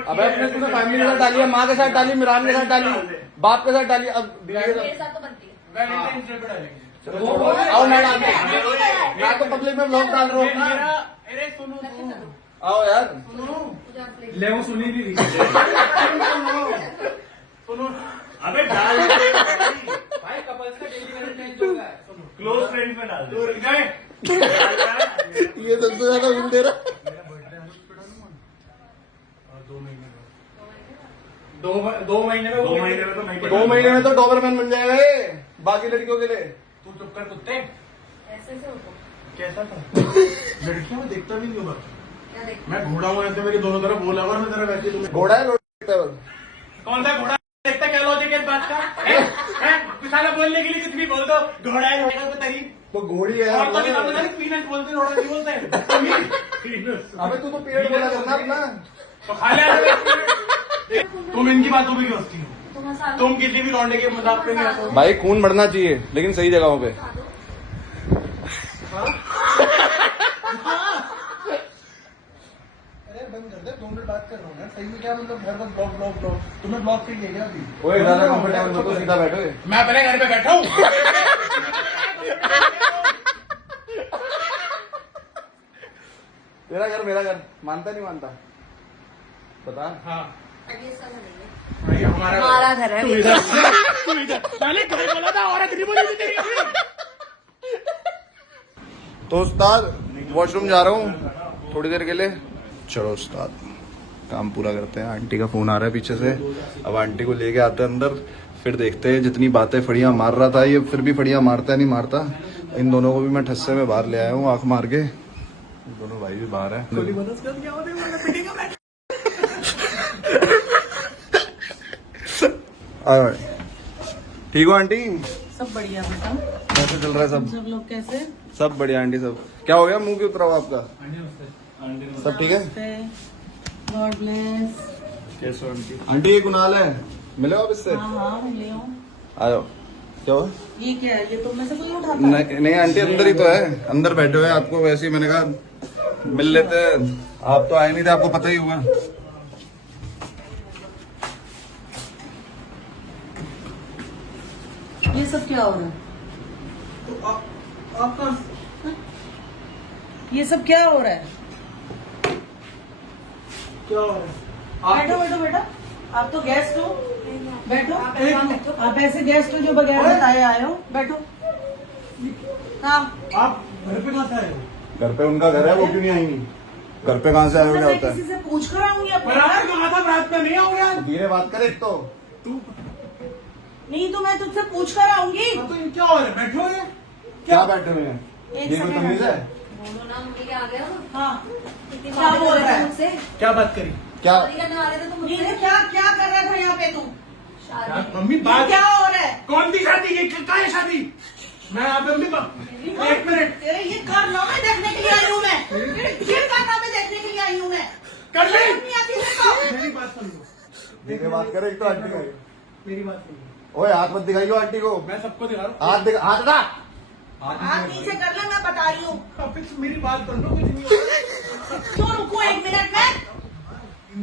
अबे अपने तूने फैमिली के साथ डाली है, माँ के साथ डाली, मिरान के साथ डाली, बाप के साथ डाली, अब दीदी के मेरे साथ। साथ तो बनती है। वैलेंटाइन डे पे डालेंगे। चलो छोड़ो, आओ मैं डाल दूं। मैं तो पब्लिक में ब्लॉग डाल रहा हूँ ना। अरे सुनो आओ यार। ले वो सुनी भी सुनो अबे डाल भाई कपल्स का डेली वैलेंटाइन डे है। सुनो क्लोज फ्रेंड में डाल दे। ये सबसे ज्यादा बिल दे रहा। मेरा बर्थडे है उस पे डालूंगा। और 2 महीने में 2 महीने में 2 महीने में तो नहीं 2 महीने में तो डॉबरमैन बन जाएगा ये, बाकी लड़कियों के लिए। तू चुप कर कुत्ते। ऐसे से होता है। कैसा था लड़कियों में देखता भी नहीं होगा। क्या देख मैं घोड़ा हूँ ऐसे मेरी दोनों तरफ बोला और मैं तेरा वैसे तुम्हें घोड़ा है घोड़ा। कौन सा घोड़ा देखता क्या लॉजिक है इस बात का कुछ साला बोलने के लिए कुछ भी बोल दो घोड़ा है घोड़ा को तरी तो घोड़ी है और तो नहीं समझ पीनट बोलते घोड़ा नहीं बोलते अबे तू तो पेड़ बोला करना अपना। तो खा लिया तुम इनकी बातों पे क्यों हंसती हो तुम हंसा तुम किसी भी लौंडे के मजाक पे नहीं हंसो भाई खून बढ़ना चाहिए लेकिन सही जगहों पे। अरे बंद कर दे 2 मिनट बात कर रहा हूँ सही में क्या मतलब घर पर ब्लॉग ब्लॉग ब्लॉग तुम्हें ब्लॉग पे लिया अभी ओए ज्यादा कंफर्टेबल मत हो, सीधा बैठो। मैं अपने घर पे बैठा हूँ तेरा घर मेरा घर, मानता नहीं मानता बता। हाँ अभी ऐसा नहीं है। भाई हमारा हमारा घर है। पहले घर बोला था औरत नहीं बोली थी तेरी अभी। तो उस्ताद वॉशरूम जा रहा हूँ थोड़ी देर के लिए। चलो उस्ताद काम पूरा करते हैं। आंटी का फोन आ रहा है पीछे से, अब आंटी को लेके आते हैं अंदर, फिर देखते हैं। जितनी बातें फड़ियां मार रहा था ये, फिर भी फड़ियां मारता है नहीं मारता। इन दोनों को भी मैं ठस्से में बाहर ले आया हूँ आंख मार के। दोनों भाई भी बाहर है। आयो भाई। ठीक हो आंटी? सब बढ़िया बेटा। कैसे चल रहा है सब? सब लोग कैसे? सब बढ़िया आंटी। सब क्या हो गया मुंह क्यों उतरा हुआ आपका? सब ठीक है गॉड ब्लेस। कैसे आंटी? आंटी ये कुणाल है, मिले हो आप इससे? हाँ हाँ मिले हो। आयो। क्या हुआ? ये क्या है? ये तुम में से कोई उठाता है? नहीं नहीं आंटी अंदर ही तो है, अंदर बैठे हुए हैं। आपको वैसे ही मैंने कहा मिल लेते हैं, आप तो आए नहीं थे, आपको पता ही हुआ। ये सब क्या हो रहा है? आपका ये सब क्या हो रहा है? क्या हो रहा है? बैठो बैठो बेटा, आप तो गेस्ट हो। बैठो आप ऐसे गेस्ट हो जो बगैर बताए आए हो। बैठो। हाँ आप घर पे कहाँ से आए हो? घर पे उनका घर है, वो क्यों नहीं आएंगी? घर पे कहाँ से आए हो? क्या मैं होता किसी है? से पूछ कर आऊंगी अब। बराबर कहा था रात में नहीं आओ यार। धीरे बात करे तो। नहीं तो मैं तुझसे पूछ कर आऊंगी। हाँ, तो ये क्या हो रहा है? बैठो ये क्या बैठे हुए हैं? एक ये कोई सेकंड। तमीज है? बोलो ना, मम्मी के आ गए हो। हाँ कितनी क्या बातें बोल कर रहा रहे है? थे मुझसे। क्या बात करी? क्या शादी करने वाले थे तुम ये मुझसे। क्या क्या कर रहा था यहाँ पे तू? शादी। मम्मी ये बात क्या हो रहा है? कौन सी शादी? ये क्या है शादी? मैं आप मम्मी एक मिनट तेरे ये कारनामे देखने के लिए आई हूँ मैं। ये कारनामे देखने के लिए आई हूँ मैं। कर ले। नहीं आती देखो। मेरी बात सुन लो। धीरे बात करे तो आंटी का। मेरी बात सुन लो। ओए हाथ मत दिखाइयो आंटी को। मैं सबको दिखा रहा हूँ। हाथ दिखा, हाथ हटा। हाथ नीचे कर ले, मैं बता रही हूँ। आप मेरी बात कर लो, कुछ नहीं होगा। क्यों रुको 1 मिनट में?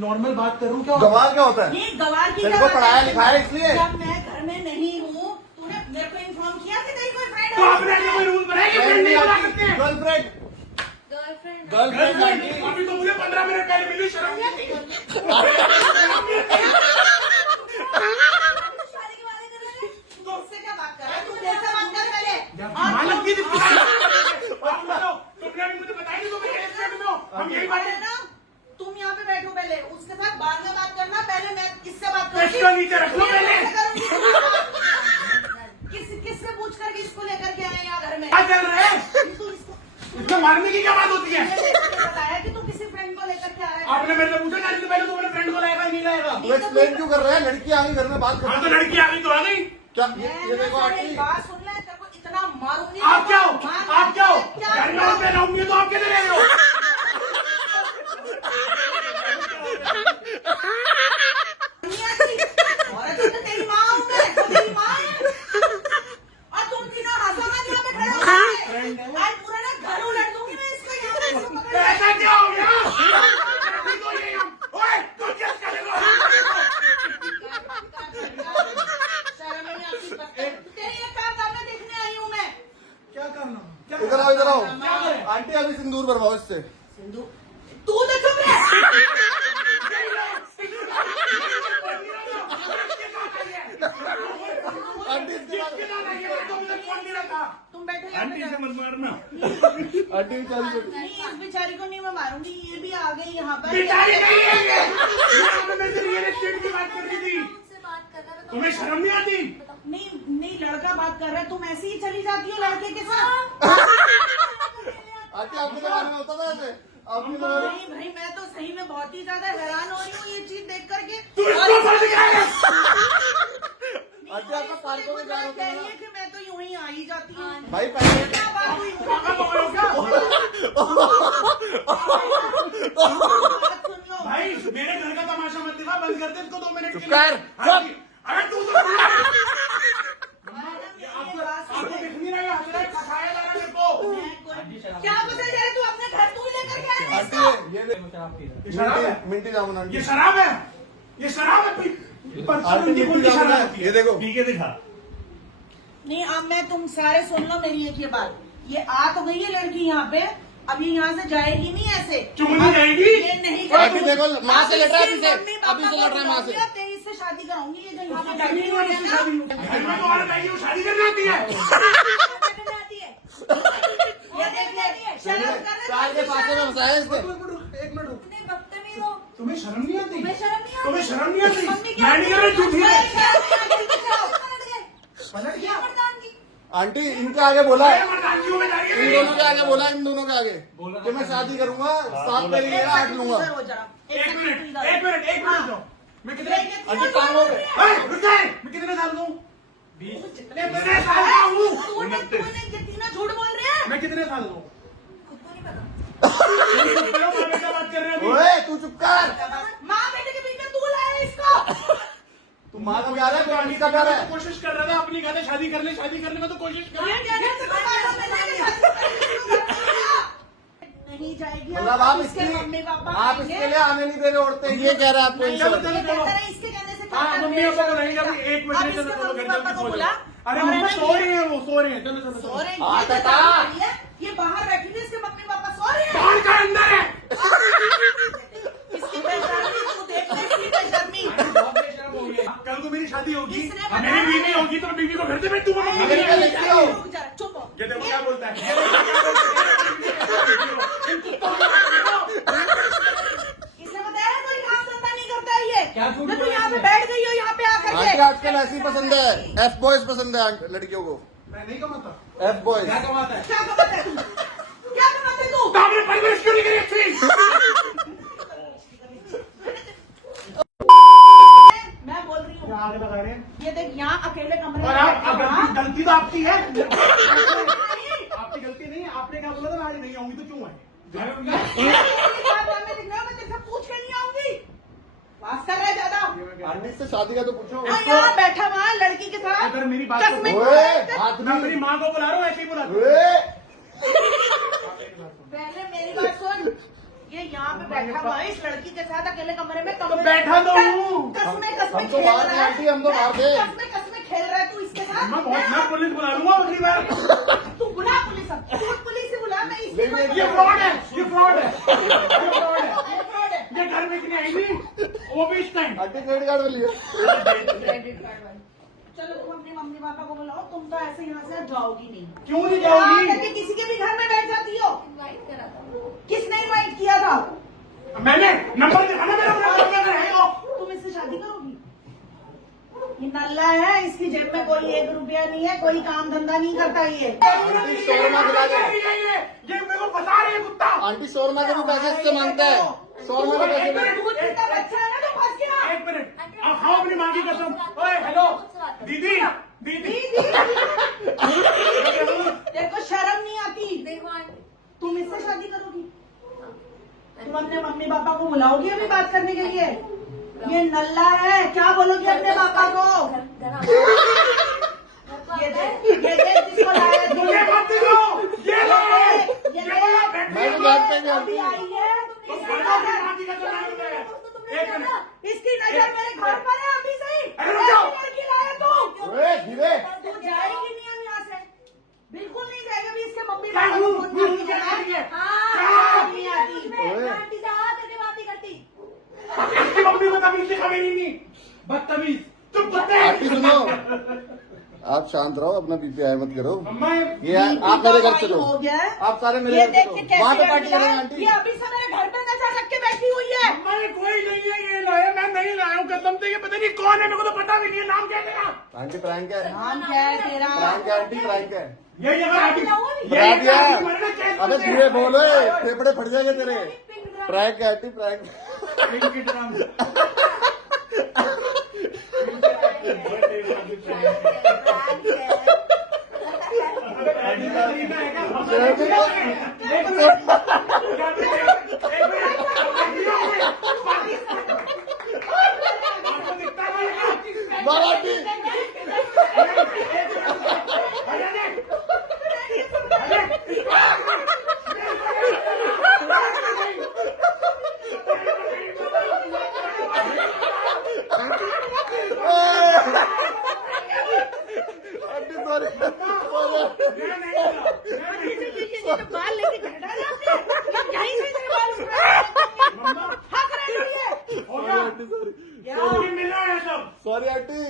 नॉर्मल बात करूँ क्या? गवाह क्या होता है? ये गवाह की तेरे क्या को बात पढ़ाया है? लिखाया इसलिए? जब मैं घर में नहीं हूँ तूने मेरे को इन्फॉर्म किया कि तेरी कोई फ्रेंड तो आपने ऐसे कोई रूल बनाया कि फ्रेंड नहीं बना सकते? गर्लफ्रेंड। गर्लफ्रेंड। Girlfriend aunty. अभी तो मुझे 15 मिनट पहले मिली, शर्म नहीं आती? शादी के बारे में कर रहे हैं? तू उससे क्या बात कर रहा है? तू मेरे से बात कर पहले। मालक की तुमने अभी मुझे बताया नहीं, तो मैं ये फ्रेंड में हूँ। हम यही बात अरे ना, तुम यहाँ पे बैठो पहले, उसके साथ बाद में बात करना। पहले मैं इससे बात करूंगी। इसको नीचे रख लो पहले। किससे पूछ कर इसको लेकर के आए यहाँ घर में? क्या चल रहा है? इसको इसमें मारने की क्या बात होती है? मैंने बताया कि तू किसी फ्रेंड को लेकर के आ रहा है। आपने मेरे से पूछा जाने से पहले, तो मेरे फ्रेंड को लाएगा नहीं लाएगा? तू एक्सप्लेन क्यों कर रहा है? लड़की आ गई घर में बात कर। हाँ तो लड़की आ गई तो आ गई। क्या मैं ये देखो ना आंटी। तेरी बात सुन ले, तेरे को इतना मारूंगी। आप क्या हो? आप क्या हो? क्या घर में होते रहूंगी तो आप कैसे रह रहे हो? नहीं आती। औरत तो तेरी माँ हूँ मैं, तो तेरी माँ है। और तुम तीनों हंसो मत यहाँ पे खड़े हो के। आज पूरा ना घर उलट दूंगी मैं इसको यहाँ पे, इसको पकड़ के। ऐसा क्या हो इधर आओ, इधर आओ। आंटी अभी सिंदूर भरवाओ इससे। तू तो चुप रह। आंटी तुम बैठो यहाँ आंटी पे से मत मारना। आंटी चल नहीं, इस बेचारी को नहीं मैं मारूंगी, ये भी आ गई यहाँ पर। बेचारी नहीं है ये। मैं तो रियल एस्टेट की बात कर रही थी। मुझसे बात कर रहा है, बताओ। तुम्हें शर्म नहीं आती? नहीं नहीं, लड़का बात कर रहा है, तुम ऐसे ही चली जाती हो लड़के के साथ। आंटी आपके जमाने में होता था ऐसे? आपके जमाने में? नहीं भाई, मैं तो सही में बहुत ही ज्यादा हैरान हो रही हूँ ये चीज देख करके। तू इसको समझ गया है? आंटी आपका पार्कों में जा रहा कह रही था है कि मैं तो यूं ही आ ही जाती हूँ। भाई पहले क्या बात हुई? बात सुन लो। भाई मेरे घर का तमाशा मत दिखा, बंद कर दे इसको 2 मिनट के लिए। कर, हाँ जी। अरे तू तो आपको आपको दिख नहीं रहा है, हंस रहा है, फंसाया जा रहा है मेरे को। क्या पता है तू अपने घर तू ही लेकर के आया है आंटी इसको? ये ये शराब है? मिंटी जामुन आंटी। ये शराब है, ये शराब है। आंटी मिंटी जामुन है, ये देखो। ठीक है दिखा। नहीं, अब मैं तुम सारे सुन लो मेरी एक ये बात। ये आ तो गई है लड़की यहाँ पे, अब ये यहाँ से जाएगी नहीं ऐसे। क्यों नहीं जाएगी? ये नहीं आंटी देखो, माँ से लड़ रहा है अभी से। मम्मी अभी से लड़ रहा है माँ से। तेईस से शादी कराऊंगी, ये जो यहाँ पे शादी बैठी हुई है ना। घर में तुम्हारे भाई को शादी करनी आती है। ये देख ले, शर्म कर रहे चार के पासे में फंसाया इसने। इतने बदतमीज हो। तुम्हें शर्म नहीं आती? तुम्हें शर्म नहीं आती? तुम्हें शर्म नहीं आती? मम्मी क्या मैं नहीं कर रही, झूठी है। पलट गए। मर्दान की। आंटी इनके आगे बोला है, मर्दानगियों में जाएगी इन नहीं। दोनों के आगे बोला, इन दोनों के आगे कि मैं शादी करूंगा, 7 मेरी है, 8 लूंगा। इधर हो जरा। एक मिनट दो। मैं कितने आंटी काम हो गए। रुक जाए, मैं कितने साल का हूँ? 20 कितने साल का हूँ? तूने कितना झूठ बोल रहे हैं? मैं कितने साल का हूँ? खुद को नहीं पता। माँ बेटा बात कर रहे हैं अभी। ओए तू चुप कर। माँ बेटे के बीच में तू लाया इसको। तू माँ का प्यार है, तो आंटी का प्यार है। कोशिश कर रहा था अपनी गाने शादी करने में तो कोशिश कर रहा नहीं जाएगी। मतलब आप इसके मम्मी पापा आप इसके लिए आने नहीं दे रहे औरतें, ये कह रहे हैं आपको चलो, इंसान। चलो, ये कहता है इसके कहने से हाँ, मम्मी पापा को रहेंगे अभी 1 मिनट अब में, इसके चलो, मम्मी घर पापा जल्दी को सो बुला। जाओ। अरे मम्मी सो रही है, वो सो रही है, चलो सो रहे हैं। हाँ, ये बेटा। बैठी है, ये बाहर बैठी हुई, इसके मम्मी पापा सो रहे हैं। कौन का अंदर है? इसकी बेशर्मी तू देख ले, इसकी बेशर्मी। कल को मेरी शादी होगी, किसने बताया? मेरी बीवी होगी तो मैं बीवी को घर से भेज दूंगा। अरे क्या देखती हो? रुक जा, चुप हो। ये देखो क्या बोलता है। इसने बताया कोई काम धंधा नहीं करता है ये। मैं तो यहाँ पे बैठ गई हो, यहाँ पे आकर आंटी के। आजकल ऐसी पसंद है, एफ बॉयज पसंद है लड़कियों को। मैं नहीं कमाता। F boys. क्या कमाता है? क्या कमाते है तू? क्या कमाते तू? तो आपने परवरिश क्यों नहीं करी अच्छी? मैं बोल रही हूँ, आगे लगा रहे हैं ये देख यहाँ अकेले कमरे और में आप बैठा हुआ। गलती तो आपकी है। आपकी गलती नहीं है, आपने क्या बोला था मैं आज नहीं आऊंगी तो क्यों आए? मैं तेरे से पूछ के नहीं आऊंगी। बात कर रहा है ज्यादा। आंटी से शादी का तो पूछो। और यहाँ बैठा हुआ है लड़की के साथ। अगर मेरी बात चश्मे को- ओए हाथ मैं अपनी में। माँ को बुला रहा हूँ, ऐसे ही बुला रहा हूँ। ओए पहले मेरी बात सुन, ये यहाँ पे बैठा हुआ है इस लड़की के साथ अकेले कमरे में। कमरे बैठा तो हूँ। कसमे हम कसमे तो खेल बाहर रहा थे है। आंटी, हम तो बाहर थे। कसमे कसमे खेल रहा है तू इसके साथ। मैं पुलिस बुला लूंगा अगली बार। तू बुला पुलिस, अब तू पुलिस से बुला। मैं इसकी नहीं, बात नहीं, कर ये रही हूँ। फ्रॉड है, ये फ्रॉड है, ये फ्रॉड है। ये fraud है। ये घर में इतनी आएगी, वो भी इस टाइम। आंटी क्रेडिट कार्ड में लिया। क्रेडिट कार्ड वाली। चलो तुम अपने मम्मी पापा को बुलाओ, तुम तो ऐसे यहाँ से जाओगी नहीं। क्यों नहीं यहाँ जाओगी? करके किसी के भी घर में बैठ जाती हो। इनवाइट करा था। किसने इनवाइट किया था? मैंने नंबर दिखाना मेरा है वो। तुम इससे शादी करोगी? ये नल्ला है, इसकी जेब में कोई 1 रुपया नहीं है, कोई काम धंधा नहीं करता ये। आंटी शोरमा खिला दे। ये मेरे को बता रहे हैं कुत्ता। आंटी शोरमा के भी पैसे इससे मांगता है, शोरमा के पैसे भी। दूध पीता बच्चा है ना तो फंस गया। 1 मिनट, अब खाओ अपनी माँ की कसम। ओए हेलो दीदी, दीदी तेरे को शर्म नहीं आती? देखो आंटी, तुम इससे शादी करोगी? तुम अपने मम्मी पापा को बुलाओगी अभी बात करने के लिए? ये नल्ला है, क्या बोलोगी अपने पापा को? ये देख जिसको लाया तू। मुझे मत दिखाओ, ये लो, ये ये लो, बैठ मैं भी जानते हैं अभी आई है। इसकी नजर माँ की कसम नहीं बताया। 1 मिनट, इसकी नजर मेरे घर पर है अभी से ही। अरे रुक जाओ। ऐसी लड़की लाया तू। ओए धीरे। तू जाएगी नहीं अब यहाँ से, बिल्कुल नहीं जाएगी। अभी इसके मम्मी क्या मेरी नहीं बदतमीज तुम कुत्ते आंटी सुनो, आप शांत रहो, अपना बीपी हाई मत करो। अम्मा ये आप मेरे घर चलो, हो गया है। आप सारे मेरे ये घर देख चलो, के कैसे वहाँ पे लड़ पार्टी गया? करेंगे आंटी। ये अभी से मेरे घर पे नजर रख के बैठी हुई है। अम्मा ये कोई नहीं है, ये लाया मैं नहीं लाया हूँ कसम से, ये पता नहीं कौन है, मेरे को तो पता भी नहीं है नाम क्या है तेरा। आंटी प्रैंक है, नाम क्या है तेरा? प्रैंक है आंटी, प्रैंक है। ये जगह आंटी बता दिया, अबे धीरे बोलो, फेफड़े फट जाएंगे तेरे। प्रैंक है aunty, prank. Marathi aunty sorry, बाल लेके घर डाल आपने। हम यहीं से तेरे बाल उठ रहे हैं। हंस रहे हो ये? आंटी सॉरी, मिला है सब सॉरी आंटी।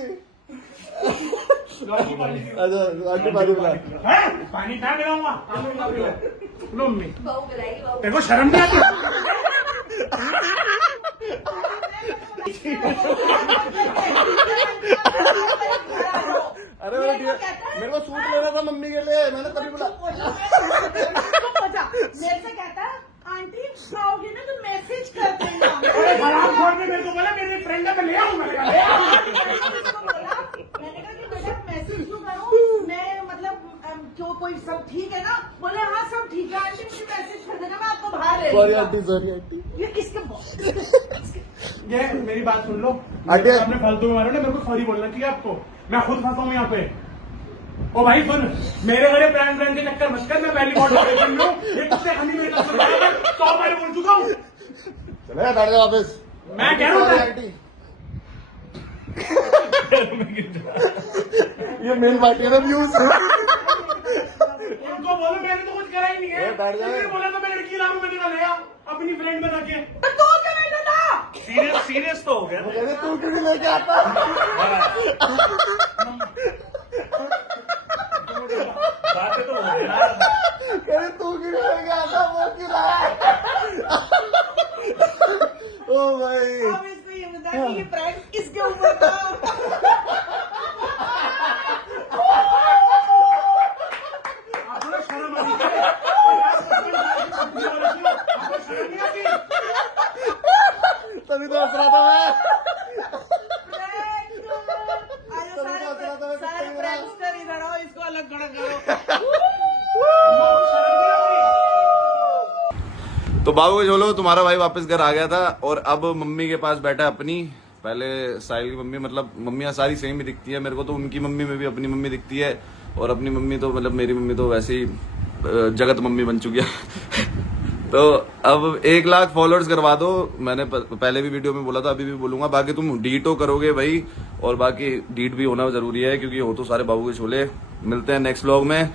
अच्छा आंटी पानी पिला। हैं? पानी क्या पिलाऊंगा लो मम्मी बहू बुलाएगी बहू। देखो शर्म नहीं आती अरे मेरे को सूट लेना था मम्मी के लिए, मैंने तभी बोला। मेरे से कहता है आंटी आओगी ना तो मैसेज कर देना। अरे खराब खोल ने मेरे को बोला मेरी फ्रेंड है मैं ले आऊंगा मैंने कहा कि बेटा मैसेज क्यों करूं मैं, मतलब क्यों, कोई सब ठीक है ना? बोले हाँ सब ठीक है आंटी, मुझे मैसेज कर देना, मैं आपको बाहर ले सॉरी लूंगा। Aunty, sorry aunty. ये किसके ये मेरी बात सुन लो, आंटी। आपने फालतू में मारो ना, मेरे को सॉरी बोलना चाहिए आपको, मैं खुद फंसा हूँ यहाँ पे। ओ भाई सुन, मेरे घरे प्रैंक फ्रेंड के चक्कर मत कर, मैं पहली बार लूँ, ये कुत्ते खानी मेरे साथ 100 बार बोल चुका हूँ। चले बैठ जाओ वापस। मैं कह रहा हूँ सॉरी आंटी। ये मेन पार्टी है ना, व्यूज। उनको बोलो मैंने तो कुछ करा ही नहीं है, ए, बैठ जाओ। तुमने बोला तो मैं लड़की ला रहा हूँ, मैंने कहा ले आ अपनी फ्रेंड बना के। तो क्या मैंने था? सीरियस तो हो गया। वो कहते तू क्यों नहीं लेके आता? बातें तो हो गई ना। कहते तू क्यों नहीं लेके आता, वो क्यों लाया? ओ भाई, अब इसको ये बता कि ये प्रैंक किसके ऊपर था? आपको शर्म आती है? आपको शर्म नहीं आती? तभी तो हंस रहा था मैं। सारे प्रैंकस्टर इधर आओ, इसको अलग खड़ा करो। तो बाबू को छोड़ो, तुम्हारा भाई वापस घर आ गया था और अब मम्मी के पास बैठा है अपनी। पहले साहिल की मम्मी, मतलब मम्मियाँ सारी सेम ही दिखती है मेरे को, तो उनकी मम्मी में भी अपनी मम्मी दिखती है, और अपनी मम्मी तो मतलब मेरी मम्मी तो वैसे ही जगत मम्मी बन चुकी है। तो अब 1 लाख फॉलोअर्स करवा दो, मैंने पहले भी वीडियो में बोला था, अभी भी बोलूंगा, बाकी तुम डीटो करोगे भाई, और बाकी डीट भी होना जरूरी है क्योंकि हो तो सारे बाबू के छोले। मिलते हैं नेक्स्ट व्लॉग में,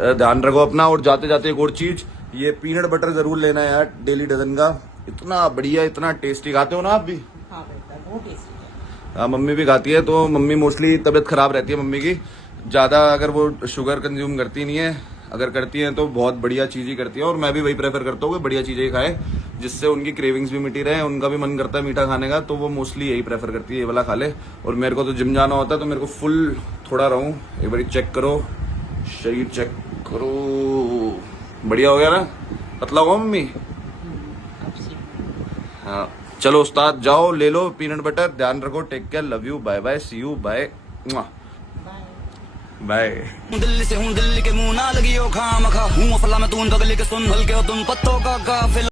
ध्यान रखो अपना। और जाते जाते एक और चीज, ये पीनट बटर जरूर लेना है यार, डेली डजन का, इतना बढ़िया, इतना टेस्टी। खाते हो ना आप भी? हाँ बेटा बहुत टेस्टी है। हाँ मम्मी भी खाती है, तो मम्मी मोस्टली तबीयत खराब रहती है मम्मी की, ज्यादा अगर वो शुगर कंज्यूम करती नहीं है, अगर करती हैं तो बहुत बढ़िया चीज ही करती है, और मैं भी वही प्रेफर करता हूँ कि बढ़िया चीजें खाए, जिससे उनकी क्रेविंग्स भी मिटी रहे, उनका भी मन करता है मीठा खाने का, तो वो मोस्टली यही प्रेफर करती है, ये वाला खा ले। और मेरे को तो जिम जाना होता है, तो मेरे को फुल थोड़ा रहूं, एक बार चेक करो, शरीर चेक करो, बढ़िया हो गया ना, पतला हो मम्मी? हाँ चलो उस्ताद, जाओ ले लो पीनट बटर, ध्यान रखो, take care, love you, bye bye, see you, bye bye. Delhi से हूँ, दिल्ली के मुंह ना लगी हो खाम खा हूँ अफला में तू दिल्ली के सुन हल्के हो तुम पत्तों का काफिला।